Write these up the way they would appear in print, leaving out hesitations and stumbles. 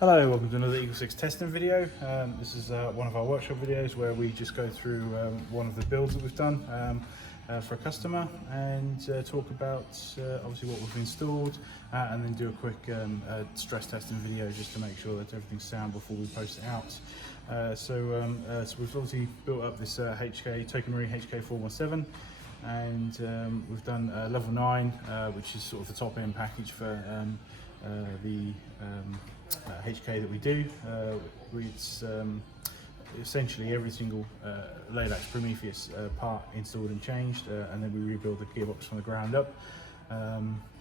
Hello, welcome to another EagleSix testing video. This is one of our workshop videos where we just go through one of the builds that we've done for a customer and talk about obviously what we've installed and then do a quick stress testing video just to make sure that everything's sound before we post it out. So we've obviously built up this Token Marine HK417 and we've done level 9, which is sort of the top end package for the HK that we do. It's essentially every single laylax Prometheus part installed and changed, and then we rebuild the gearbox from the ground up.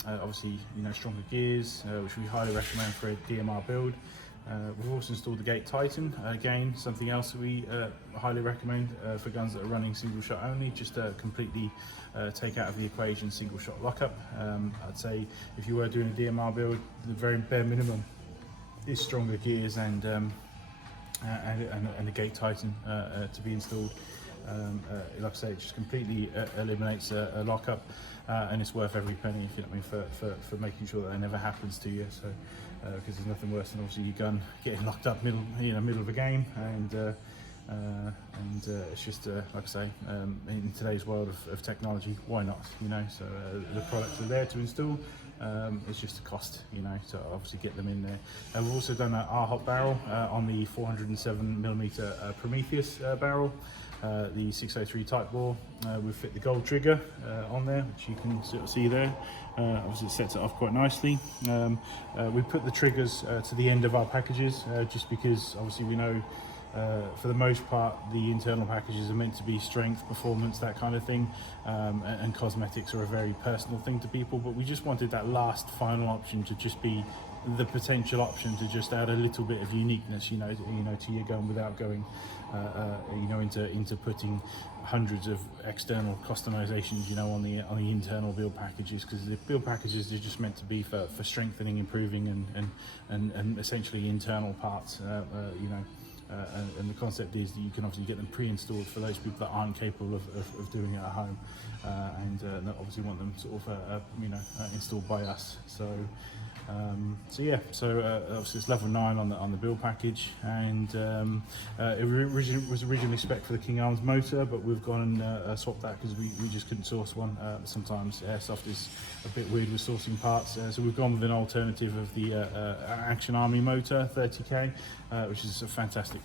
Obviously, you know, stronger gears, which we highly recommend for a DMR build. We've also installed the Gate Titan, again something else that we highly recommend for guns that are running single shot only, just to completely take out of the equation single shot lockup. I'd say if you were doing a DMR build, the very bare minimum is stronger gears and a Gate Titan to be installed. Like I say, it just completely eliminates a lockup, and it's worth every penny, if you know what I mean, for making sure that it never happens to you. So because there's nothing worse than obviously your gun getting locked up middle of a game, and it's just like I say, in today's world of technology, why not, you know? So the products are there to install. It's just a cost, you know, to obviously get them in there. We've also done our hot barrel on the 407mm Prometheus barrel, the 603 type bore. We've fit the gold trigger on there, which you can sort of see there. Obviously it sets it off quite nicely. We put the triggers to the end of our packages just because obviously we know for the most part the internal packages are meant to be strength, performance, that kind of thing, and cosmetics are a very personal thing to people, but we just wanted that last final option to just be the potential option to just add a little bit of uniqueness, you know, to your gun without going into putting hundreds of external customizations, you know, on the internal build packages, because the build packages are just meant to be for strengthening, improving, and essentially internal parts, you know. And the concept is that you can obviously get them pre-installed for those people that aren't capable of doing it at home, and obviously want them sort of installed by us. So yeah, so obviously it's level 9 on the build package, and it was originally spec for the King Arms motor, but we've gone and swapped that because we just couldn't source one. Sometimes Airsoft is a bit weird with sourcing parts, so we've gone with an alternative of the Action Army motor 30K, which is a fantastic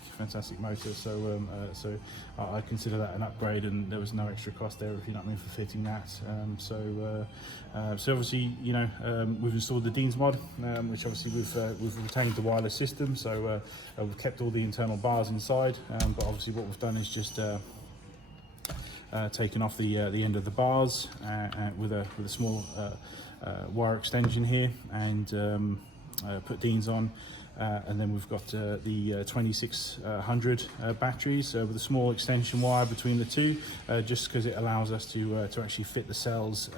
motor. So I consider that an upgrade, and there was no extra cost there, if you know what I mean, for fitting that. So obviously, you know, we've installed the Dean's mod, which obviously we've retained the wireless system, so we've kept all the internal bars inside, but obviously what we've done is just taken off the end of the bars with a small wire extension here, and put Dean's on. And then we've got the 2600 batteries with a small extension wire between the two, just because it allows us to actually fit the cells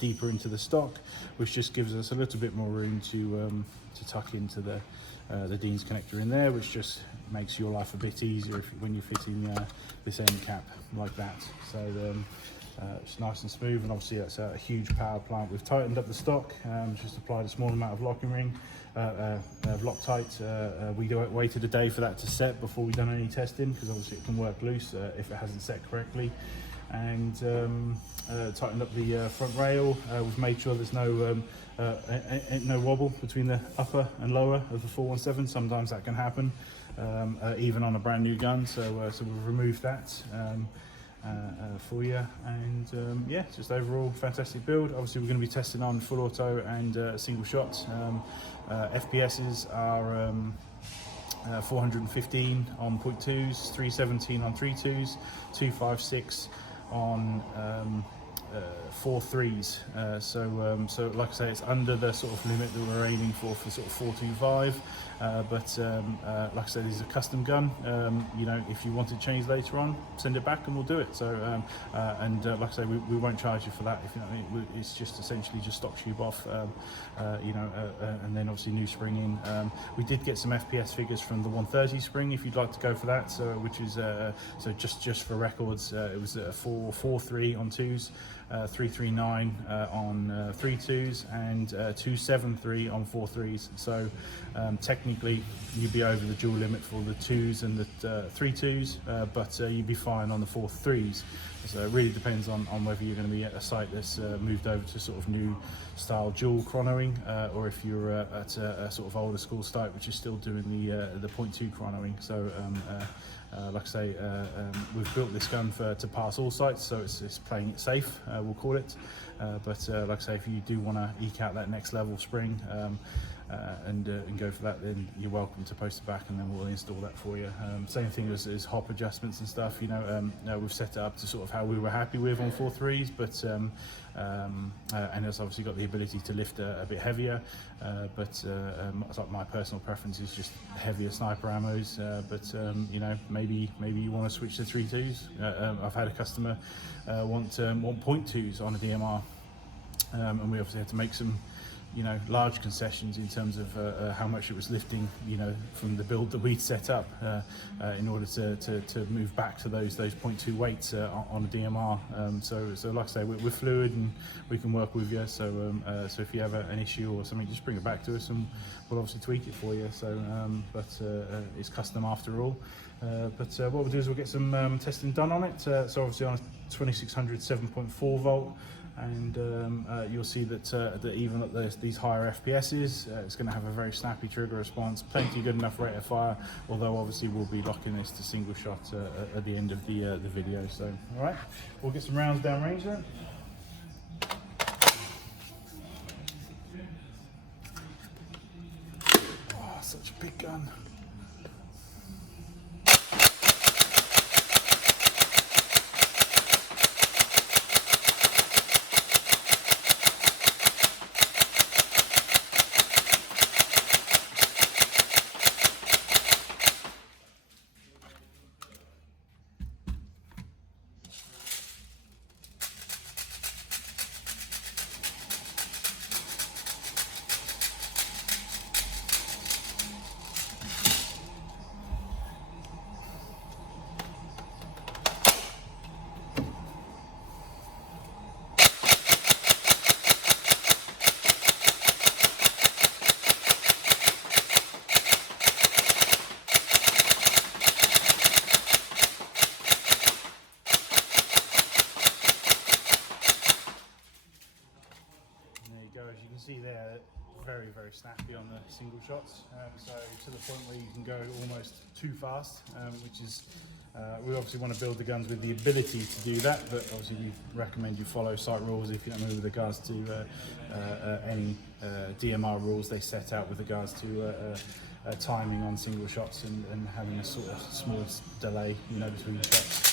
deeper into the stock, which just gives us a little bit more room to tuck into the Dean's connector in there, which just makes your life a bit easier when you're fitting this end cap like that. So it's nice and smooth, and obviously that's a huge power plant. We've tightened up the stock, just applied a small amount of locking ring, Loctite. We waited a day for that to set before we've done any testing, because obviously it can work loose if it hasn't set correctly. And tightened up the front rail. We've made sure there's no wobble between the upper and lower of the 417. Sometimes that can happen, even on a brand new gun. So we've removed that for you, and yeah, just overall fantastic build. Obviously we're going to be testing on full auto and single shots. FPSs are 415 on 0.2s, 317 on 3.2s, 256 on 4.3s. So like I say, it's under the sort of limit that we're aiming for sort of 425. But like I said, this is a custom gun. You know, if you want to change later on, send it back and we'll do it. So like I say, we won't charge you for that. If you know what I mean. It's just essentially just stock tube off, you know, and then obviously new spring in. We did get some FPS figures from the 130 spring, if you'd like to go for that. So which is so just for records, it was a 4.3 on 2s. 339 on 3.2s and 273 on 4.3s. So technically you'd be over the dual limit for the 2s and the 3.2s, but you'd be fine on the 4.3s. So it really depends on whether you're going to be at a site that's moved over to sort of new style dual chronoing, or if you're at a sort of older school site which is still doing the 0.2 chronoing. So like I say, we've built this gun to pass all sites, so it's playing it safe, we'll call it. But like I say, if you do want to eke out that next level spring and go for that, then you're welcome to post it back, and then we'll install that for you. Same thing as hop adjustments and stuff. You know, we've set it up to sort of how we were happy with on 4.3s, but and it's obviously got the ability to lift a bit heavier. But like my personal preference is just heavier sniper ammos. But you know, maybe you want to switch to 3.2s. I've had a customer want 0.2s on a DMR, and we obviously had to make some, you know, large concessions in terms of how much it was lifting, you know, from the build that we'd set up in order to move back to those 0.2 weights on a DMR. So like I say, we're fluid and we can work with you. So so if you have an issue or something, just bring it back to us and we'll obviously tweak it for you. So but it's custom after all. But what we'll do is we'll get some testing done on it. So obviously on a 2600 7.4 volt. And you'll see that even at these higher FPSs, it's going to have a very snappy trigger response, plenty good enough rate of fire, although obviously we'll be locking this to single shot at the end of the video. So, all right, we'll get some rounds down range then. Oh, such a big gun. As you can see there, very snappy on the single shots, so to the point where you can go almost too fast, which is we obviously want to build the guns with the ability to do that, but obviously we recommend you follow site rules if you don't know with regards to any DMR rules they set out with regards to timing on single shots and having a sort of small delay, you know, between shots.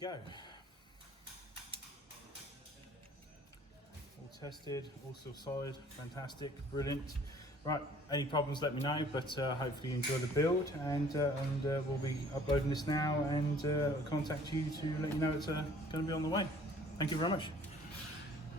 Go. All tested, all still solid, fantastic, brilliant. Right, any problems let me know, but hopefully you enjoy the build, and we'll be uploading this now and contact you to let you know it's going to be on the way. Thank you very much.